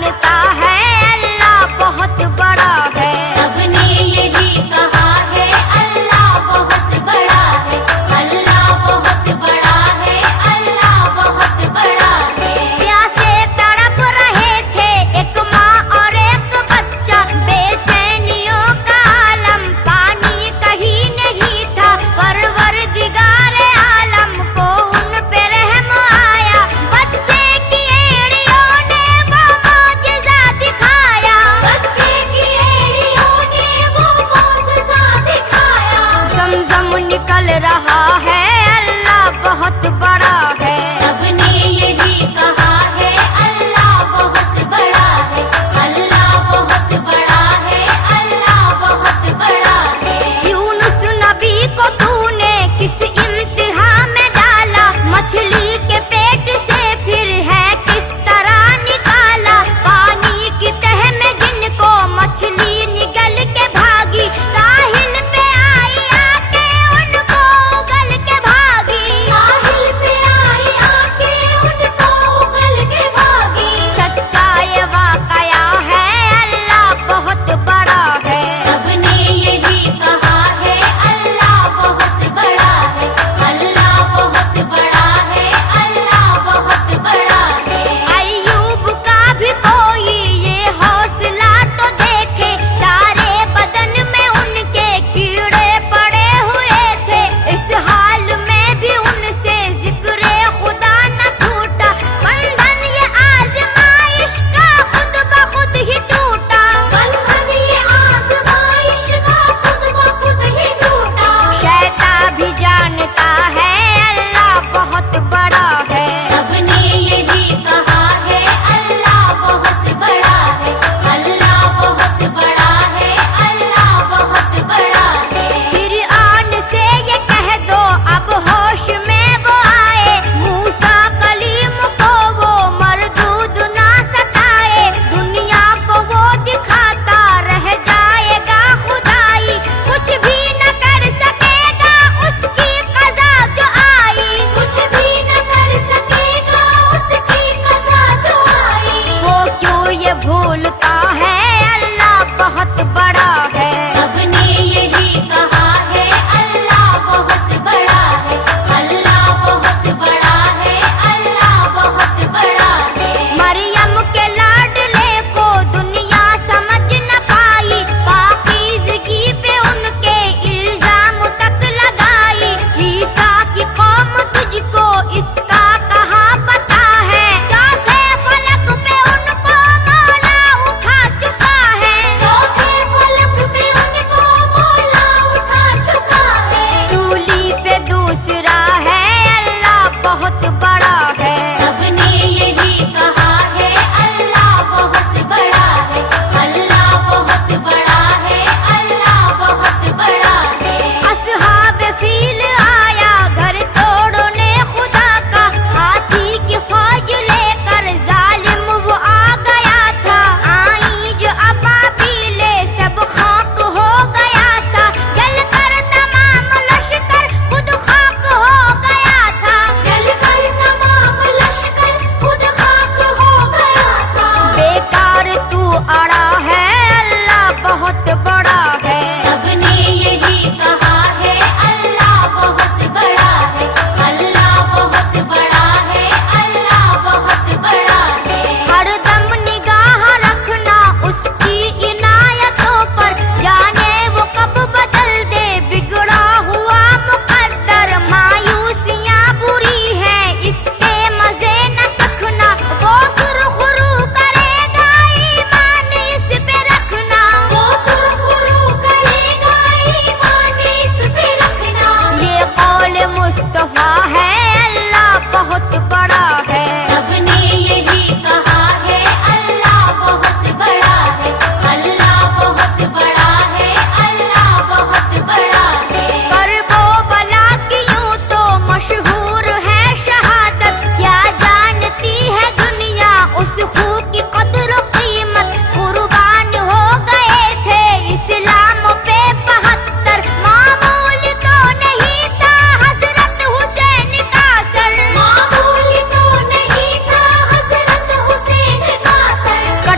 जानता है अल्लाह बहुत बड़ा है। सबने यही कहा है अल्लाह बहुत बड़ा है, अल्लाह बहुत बड़ा है, अल्लाह बहुत बड़ा है। प्यासे तड़प रहे थे एक माँ और एक बच्चा, बेचैनियों का आलम पानी कहीं नहीं था। परवरदिगार आलम को उन पे रहम आया, बच्चे की एड़ियों ने वो मौजज़ा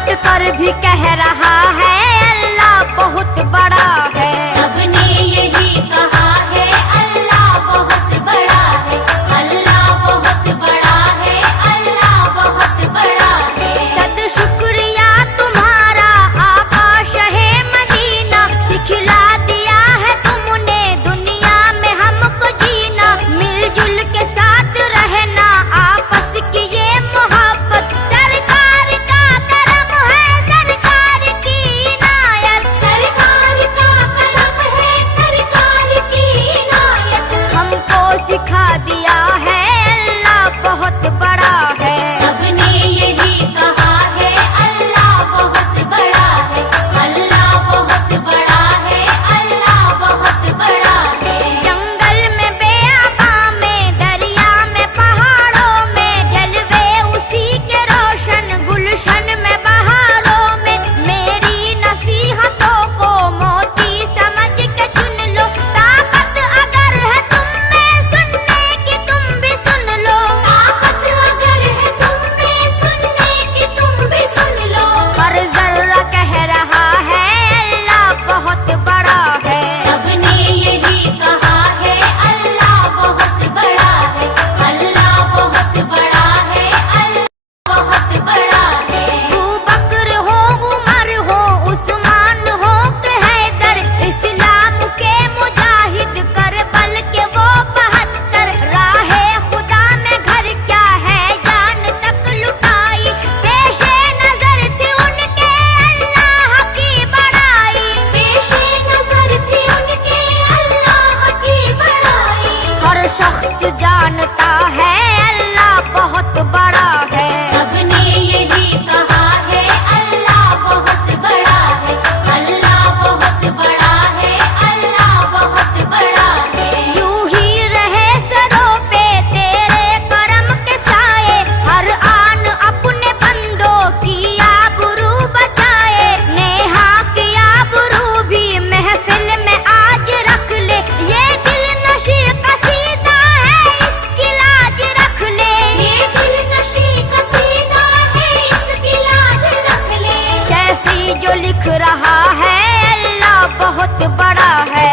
डट कर भी कह रहा है अल्लाह बहुत बड़ा है। सबने यही कहा है अल्लाह बहुत बड़ा है, अल्लाह बहुत बड़ा है, अल्लाह बहुत बड़ा है। सद शुक्रिया तुम्हारा आका शहे मदीना, सिखला दिया है तुमने दुनिया में हमको जीना। मिलजुल के साथ रहना आपस की ये मोहब्बत, सरकार का करम है सरकार की इनायत। सरकार का करम है सरकार की इनायत। हमको सिखा दिया है अल्लाह बहुत बड़ा है। सबने यही कहा है अल्लाह बहुत बड़ा है, अल्लाह बहुत बड़ा है, अल्लाह बहुत बड़ा है। जंगल में बेआबा में दरिया में पहाड़ों में जलवे उसी के रोशन गुलशन में बहारों में। मेरी नसीहतों को मोती समझ के चुन लो, ताकत अगर है तुम में सुनने की तुम भी सुन लो। ताकत अगर है तुम में सुनने की तुम भी सुन लो। पर जर्रा कह रहा है अल्लाह बहुत बड़ा है। सबने यही कहा है अल्लाह बहुत बड़ा है, अल्लाह बहुत बड़ा है, अल्लाह बहुत बड़ा है। अबू बकर हो उमर हो उस्मान हो कि हैदर, इस्लाम के मुजाहिद करबल के वो 72। राहे खुदा में घर क्या है जान तक लुटाई, पेशे नजर थी उनके अल्लाह की बड़ाई। पेशे नजर थी उनके अल्लाह की बड़ाई। हर शख्स जानता है अल्लाह बहुत बड़ा है। सबने यही कहा है अल्लाह बहुत बड़ा है, अल्लाह बहुत बड़ा है, अल्लाह बहुत बड़ा है। यूं ही रहे सरों पे तेरे करम के साए, हर आन अपने बंदों की आबरू बचाए। नेहा की आबरू भी महफिल में आज रख ले, ये दिल नशी कसीदा है इसकी लाज रख ले। ये दिल नशी कसीदा है इसकी लाज रख ले। सैफी जो लिख रहा है अल्लाह बहुत बड़ा है।